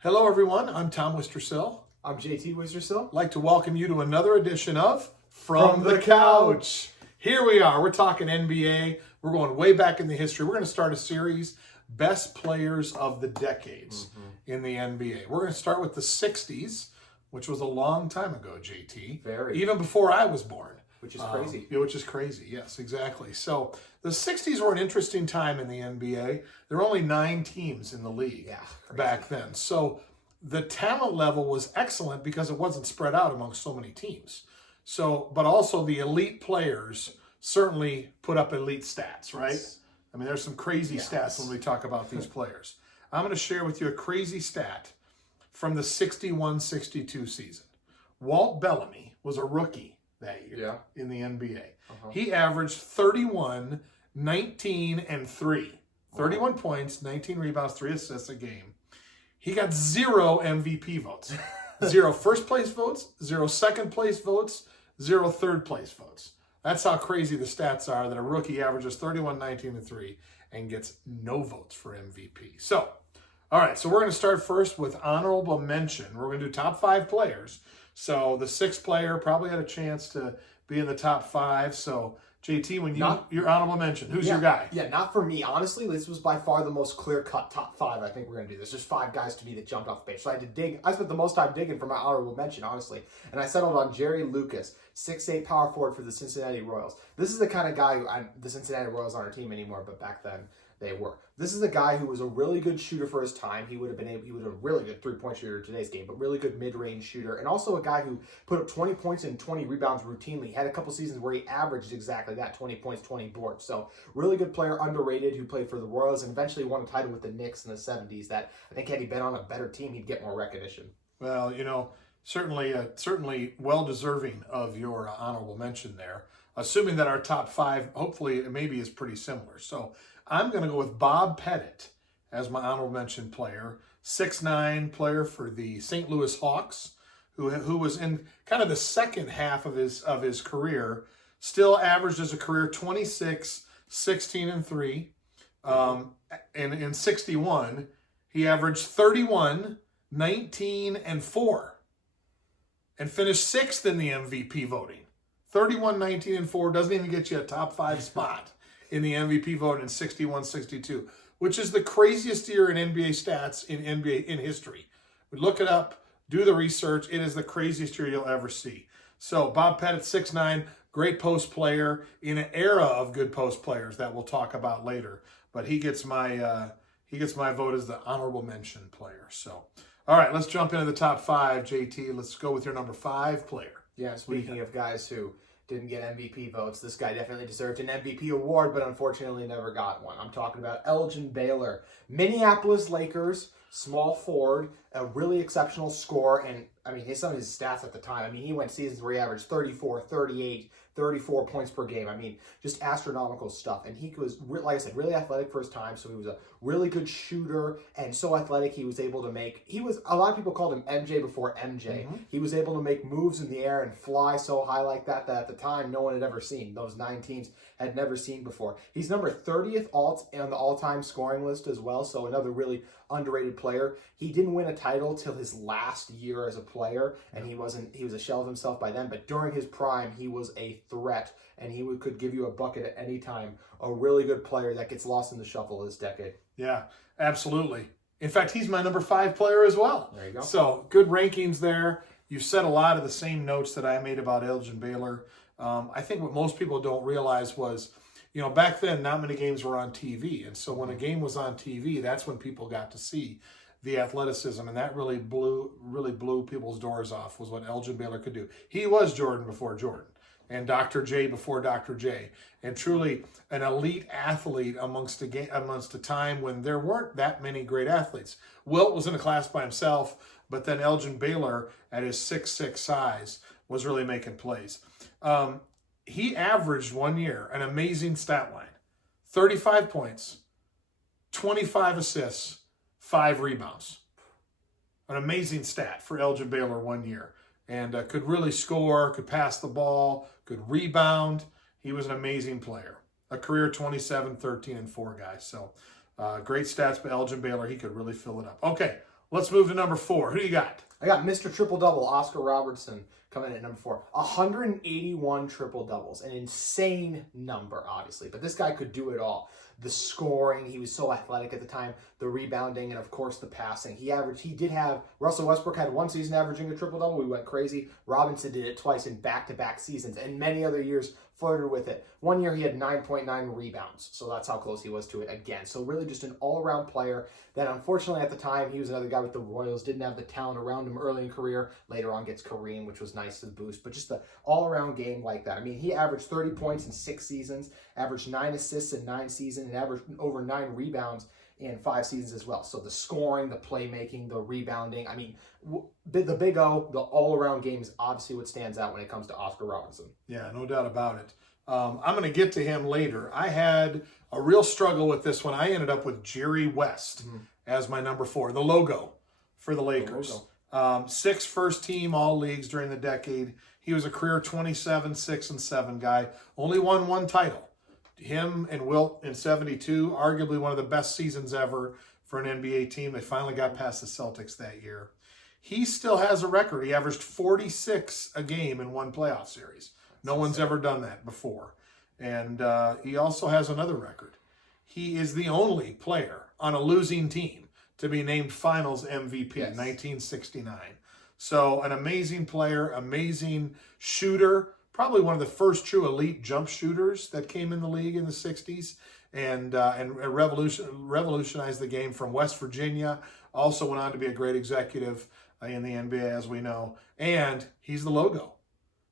Hello, everyone. I'm Tom Wistrcill. I'm JT Wistrcill. I'd like to welcome you to another edition of From the Couch. Here we are. We're talking NBA. We're going way back in the history. We're going to start a series, Best Players of the Decades in the NBA. We're going to start with the 60s, which was a long time ago, JT. Very. Even before I was born. Which is crazy. Which is crazy, yes, exactly. So the 60s were an interesting time in the NBA. There were only 9 teams in the league back then. So the talent level was excellent because it wasn't spread out amongst so many teams. So, but also the elite players certainly put up elite stats, right? Yes. I mean, there's some crazy stats when we talk about these players. I'm going to share with you a crazy stat from the 61-62 season. Walt Bellamy was a rookie that year in the NBA. He averaged 31, 19, and 3. 31 points, 19 rebounds, 3 assists a game. He got 0 MVP votes. 0 first place votes, 0 second place votes, 0 third place votes. That's how crazy the stats are that a rookie averages 31, 19, and 3 and gets no votes for MVP. So, all right, so we're going to start first with honorable mention. We're going to do top 5 players. So the 6th player probably had a chance to be in the top 5. So JT, when your honorable mention, who's your guy? Yeah, not for me. Honestly, this was by far the most clear-cut top 5 I think we're going to do. There's just 5 guys to me that jumped off the page. So I had to dig. I spent the most time digging for my honorable mention, honestly. And I settled on Jerry Lucas, 6'8" power forward for the Cincinnati Royals. This is the kind of guy the Cincinnati Royals aren't a team anymore, but back then they were. This is a guy who was a really good shooter for his time. He was a really good three-point shooter in today's game, but really good mid-range shooter. And also a guy who put up 20 points and 20 rebounds routinely. He had a couple seasons where he averaged exactly that, 20 points, 20 boards. So really good player, underrated, who played for the Royals and eventually won a title with the Knicks in the 70s that I think had he been on a better team, he'd get more recognition. Well, certainly well-deserving of your honorable mention there, assuming that our top 5, hopefully, maybe is pretty similar. So I'm going to go with Bob Pettit as my honorable mention player, 6'9" player for the St. Louis Hawks, who was in kind of the second half of his career, still averaged as a career 26, 16, and 3. And in 61, he averaged 31, 19, and 4, and finished 6th in the MVP voting. 31, 19, and 4 doesn't even get you a top 5 spot in the MVP vote in 61-62, which is the craziest year in NBA stats in NBA in history. Look it up, do the research. It is the craziest year you'll ever see. So Bob Pettit, 6'9", great post player in an era of good post players that we'll talk about later. But he gets my vote as the honorable mention player. So, all right, let's jump into the top 5. JT, let's go with your number 5 player. Yeah, speaking of guys who didn't get MVP votes, this guy definitely deserved an MVP award, but unfortunately never got one. I'm talking about Elgin Baylor. Minneapolis Lakers, small forward, a really exceptional scorer, and I mean, some of his stats at the time, I mean, he went seasons where he averaged 34, 38, 34 points per game. I mean, just astronomical stuff. And he was, like I said, really athletic for his time. So he was a really good shooter and so athletic he was able to make. A lot of people called him MJ before MJ. He was able to make moves in the air and fly so high like that at the time no one had ever seen. Those 9 teams had never seen before. He's number 30th on the all-time scoring list as well. So another really underrated player. He didn't win a title till his last year as a player, and he was a shell of himself by then, but during his prime he was a threat and he could give you a bucket at any time. A really good player that gets lost in the shuffle this decade. Yeah, absolutely. In fact, he's my number 5 player as well. There you go. So good rankings there. You've said a lot of the same notes that I made about Elgin Baylor. I think what most people don't realize was, back then not many games were on TV, and so when a game was on TV, that's when people got to see the athleticism, and that really blew people's doors off, was what Elgin Baylor could do. He was Jordan before Jordan, and Dr. J before Dr. J, and truly an elite athlete amongst a time when there weren't that many great athletes. Wilt was in a class by himself, but then Elgin Baylor, at his 6'6" size, was really making plays. He averaged one year an amazing stat line: 35 points, 25 assists, 5 rebounds. An amazing stat for Elgin Baylor one year. And could really score, could pass the ball, could rebound. He was an amazing player. A career 27, 13, and 4 guy. So great stats by Elgin Baylor. He could really fill it up. Okay, Let's move to number 4. Who do you got? I got Mr. Triple-Double, Oscar Robertson, coming in at number 4. 181 triple-doubles. An insane number, obviously. But this guy could do it all. The scoring, he was so athletic at the time. The rebounding, and of course the passing. Russell Westbrook had one season averaging a triple-double. We went crazy. Robinson did it twice in back-to-back seasons. And many other years flirted with it. One year he had 9.9 rebounds. So that's how close he was to it again. So really just an all-around player that unfortunately at the time, he was another guy with the Royals, didn't have the talent around him early in career. Later on gets Kareem, which was nice to boost. But just the all-around game like that. I mean, he averaged 30 points in 6 seasons, averaged 9 assists in 9 seasons, and averaged over 9 rebounds in 5 seasons as well. So the scoring, the playmaking, the rebounding, I mean, the Big O, the all-around game is obviously what stands out when it comes to Oscar Robertson. Yeah, no doubt about it. I'm going to get to him later. I had a real struggle with this one. I ended up with Jerry West as my number 4, the logo for the Lakers. 6 first-team all-leagues during the decade. He was a career 27, 6, and 7 guy. Only won 1 title. Him and Wilt in 72, arguably one of the best seasons ever for an NBA team. They finally got past the Celtics that year. He still has a record. He averaged 46 a game in 1 playoff series. No one's ever done that before. And he also has another record. He is the only player on a losing team to be named Finals MVP in 1969. So an amazing player, amazing shooter, probably one of the first true elite jump shooters that came in the league in the 60s and revolutionized the game from West Virginia. Also went on to be a great executive in the NBA, as we know. And he's the logo.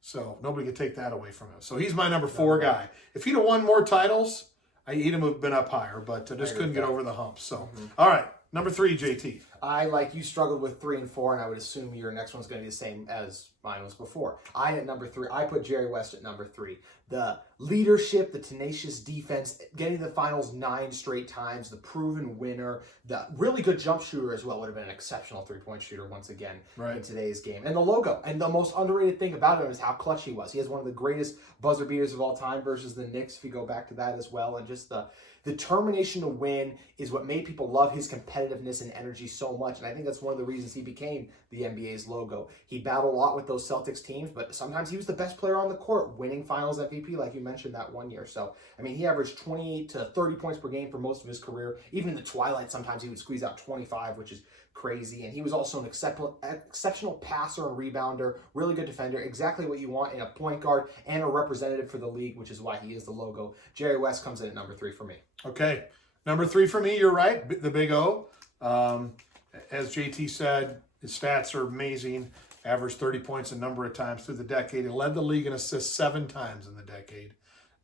So nobody could take that away from him. So he's my number 4 guy. If he'd have won more titles, he'd have been up higher, but just couldn't get over the hump. So, all right, number 3, JT. I, like you, struggled with 3 and 4, and I would assume your next one's going to be the same as mine was before. At number 3, I put Jerry West at number 3. The leadership, the tenacious defense, getting to the finals 9 straight times, the proven winner, the really good jump shooter as well, would have been an exceptional 3-point shooter once again in today's game. And the logo, and the most underrated thing about him is how clutch he was. He has one of the greatest buzzer beaters of all time versus the Knicks, if you go back to that as well, and just the determination to win is what made people love his competitiveness and energy so much. And I think that's one of the reasons he became the NBA's logo. He battled a lot with those Celtics teams, but sometimes he was the best player on the court, winning Finals MVP, like you mentioned that one year. So, I mean, he averaged 28 to 30 points per game for most of his career. Even in the twilight, sometimes he would squeeze out 25, which is crazy. And he was also an exceptional passer and rebounder, really good defender, exactly what you want in a point guard and a representative for the league, which is why he is the logo. Jerry West comes in at number 3 for me. Okay. Number 3 for me, you're right, the Big O. As JT said, his stats are amazing. Averaged 30 points a number of times through the decade. He led the league in assists 7 times in the decade.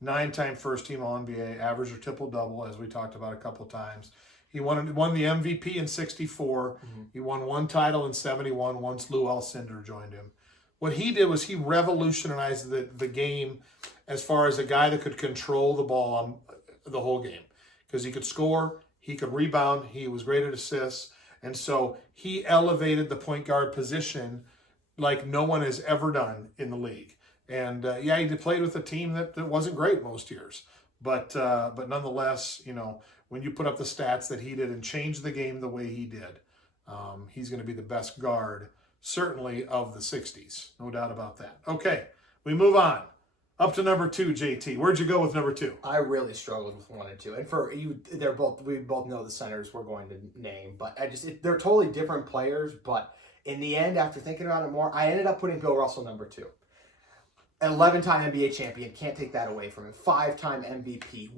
9-time first-team All-NBA, averaged a triple-double, as we talked about a couple times. He won the MVP in 64. He won 1 title in 71 once Lou Alcindor joined him. What he did was he revolutionized the game as far as a guy that could control the ball the whole game. Because he could score, he could rebound, he was great at assists. And so he elevated the point guard position like no one has ever done in the league. And he played with a team that wasn't great most years. But nonetheless, when you put up the stats that he did and changed the game the way he did, he's going to be the best guard, certainly of the 60s. No doubt about that. Okay, we move on. Up to number 2, JT. Where'd you go with number 2? I really struggled with 1 and 2. And for you, we both know the centers we're going to name, but they're totally different players. But in the end, after thinking about it more, I ended up putting Bill Russell number 2. 11-time NBA champion, can't take that away from him. 5-time MVP,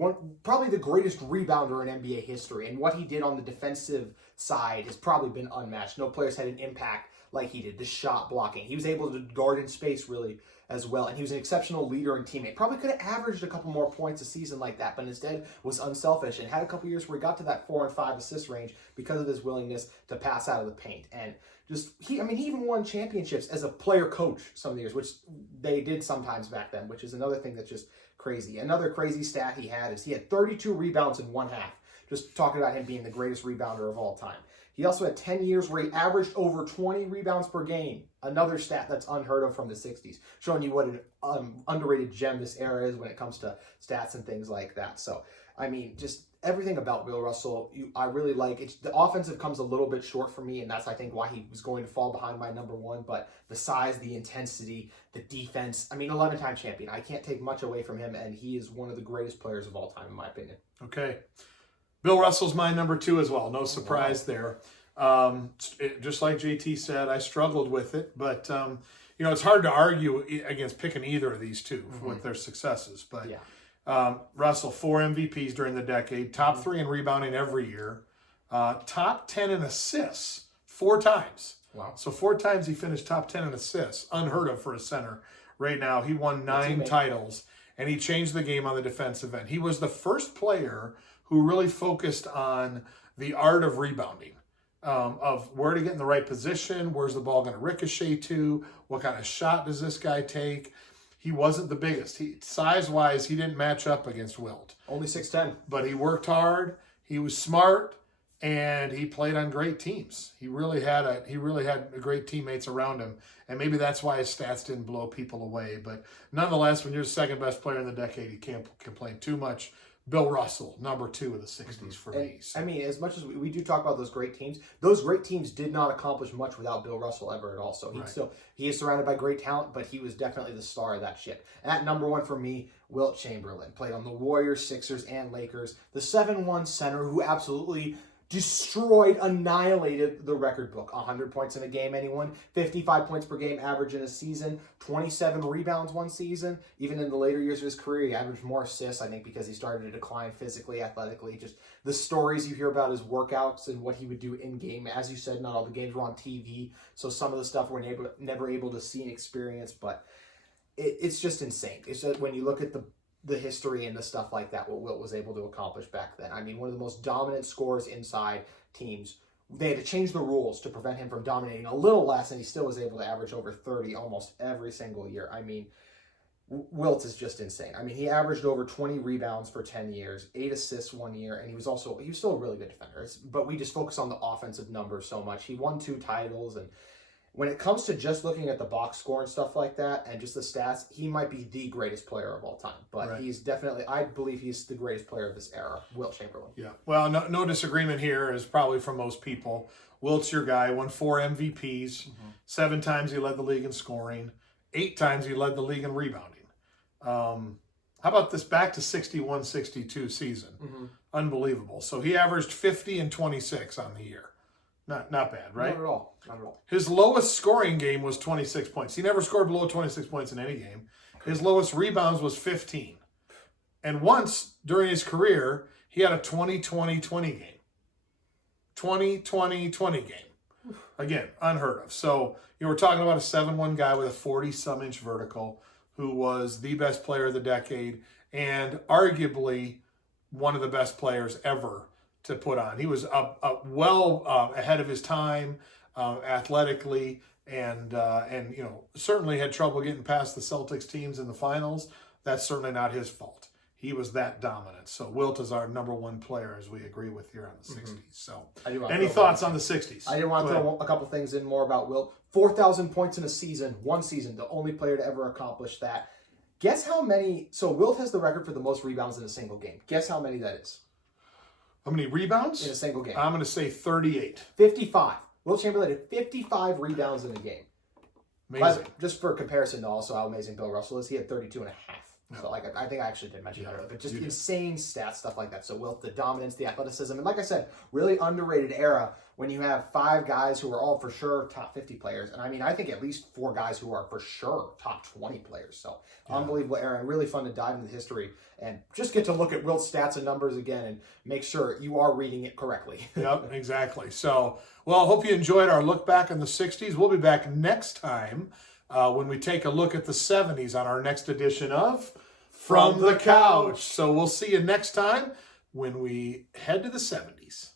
probably the greatest rebounder in NBA history. And what he did on the defensive side has probably been unmatched. No players had an impact like he did. The shot blocking, he was able to guard in space really as well, and he was an exceptional leader and teammate. Probably could have averaged a couple more points a season like that, but instead was unselfish and had a couple years where he got to that 4 and 5 assist range because of his willingness to pass out of the paint. And he even won championships as a player coach some of the years, which they did sometimes back then, which is another thing that's just crazy. Another crazy stat he had is he had 32 rebounds in 1 half. Just talking about him being the greatest rebounder of all time. He also had 10 years where he averaged over 20 rebounds per game. Another stat that's unheard of from the 60s, showing you what an underrated gem this era is when it comes to stats and things like that. So I mean, just everything about Bill Russell, I really like. The offensive comes a little bit short for me, and that's, I think, why he was going to fall behind my number one. But the size, the intensity, the defense, I mean, 11-time champion. I can't take much away from him, and he is one of the greatest players of all time, in my opinion. Okay. Bill Russell's my number two as well. No surprise there. Just like JT said, I struggled with it, but it's hard to argue against picking either of these two with their successes. But Russell, 4 MVPs during the decade, top 3 in rebounding every year, top 10 in assists 4 times. Wow. So 4 times he finished top 10 in assists. Unheard of for a center. Right now, he won 9 titles, and he changed the game on the defensive end. He was the first player who really focused on the art of rebounding, of where to get in the right position, where's the ball going to ricochet to, what kind of shot does this guy take. He wasn't the biggest. Size-wise, he didn't match up against Wilt. Only 6'10". But he worked hard, he was smart, and he played on great teams. He really had great teammates around him, and maybe that's why his stats didn't blow people away. But nonetheless, when you're the second best player in the decade, you can't complain too much. Bill Russell, number 2 of the 60s for me. So. I mean, as much as we do talk about those great teams did not accomplish much without Bill Russell ever at all. So he is surrounded by great talent, but he was definitely the star of that ship. At number 1 for me, Wilt Chamberlain. Played on the Warriors, Sixers, and Lakers. The 7'1" center who absolutely annihilated the record book. 100 points in a game, anyone? 55 points per game average in a season. 27 rebounds one season. Even in the later years of his career, he averaged more assists, I think, because he started to decline physically, athletically. Just the stories you hear about his workouts and what he would do in-game. As you said, not all the games were on TV, so some of the stuff we're never able to see and experience, but it's just insane. It's just, when you look at the history and the stuff like that, what Wilt was able to accomplish back then. I mean, one of the most dominant scorers inside teams. They had to change the rules to prevent him from dominating a little less, and he still was able to average over 30 almost every single year. I mean, Wilt is just insane. I mean, he averaged over 20 rebounds for 10 years, 8 assists 1 year, and he was still a really good defender. But we just focus on the offensive numbers so much. He won 2 titles, and when it comes to just looking at the box score and stuff like that and just the stats, he might be the greatest player of all time. But he's definitely, I believe he's the greatest player of this era, Wilt Chamberlain. Yeah. Well, no disagreement here is probably from most people. Wilt's your guy, won 4 MVPs, 7 times he led the league in scoring, 8 times he led the league in rebounding. How about this back to 61-62 season? Unbelievable. So he averaged 50 and 26 on the year. Not bad, right? Not at all. Not at all. His lowest scoring game was 26 points. He never scored below 26 points in any game. His lowest rebounds was 15. And once during his career, he had a 20-20-20 game. 20-20-20 game. Again, unheard of. So, we're talking about a 7'1" guy with a 40-some inch vertical who was the best player of the decade and arguably one of the best players ever to put on. He was well ahead of his time athletically, and certainly had trouble getting past the Celtics teams in the finals. That's certainly not his fault. He was that dominant. So Wilt is our number 1 player, as we agree with here on the 60s. So, any thoughts on the 60s? I did want to throw a couple things in more about Wilt. 4,000 points in a season, one season, the only player to ever accomplish that. Guess how many? So Wilt has the record for the most rebounds in a single game. Guess how many that is? How many rebounds? In a single game. I'm going to say 38. 55. Wilt Chamberlain had 55 rebounds in a game. Amazing. Just for comparison to also how amazing Bill Russell is, he had 32 and a half. So I think I actually did mention that earlier, but just insane stats, stuff like that. So Wilt, the dominance, the athleticism, and like I said, really underrated era when you have 5 guys who are all for sure top 50 players. And I mean, I think at least 4 guys who are for sure top 20 players. So unbelievable era, and really fun to dive into the history and just get to look at Wilt's stats and numbers again and make sure you are reading it correctly. Yep, exactly. So, well, I hope you enjoyed our look back in the 60s. We'll be back next time when we take a look at the 70s on our next edition of From the Couch. So we'll see you next time when we head to the 70s.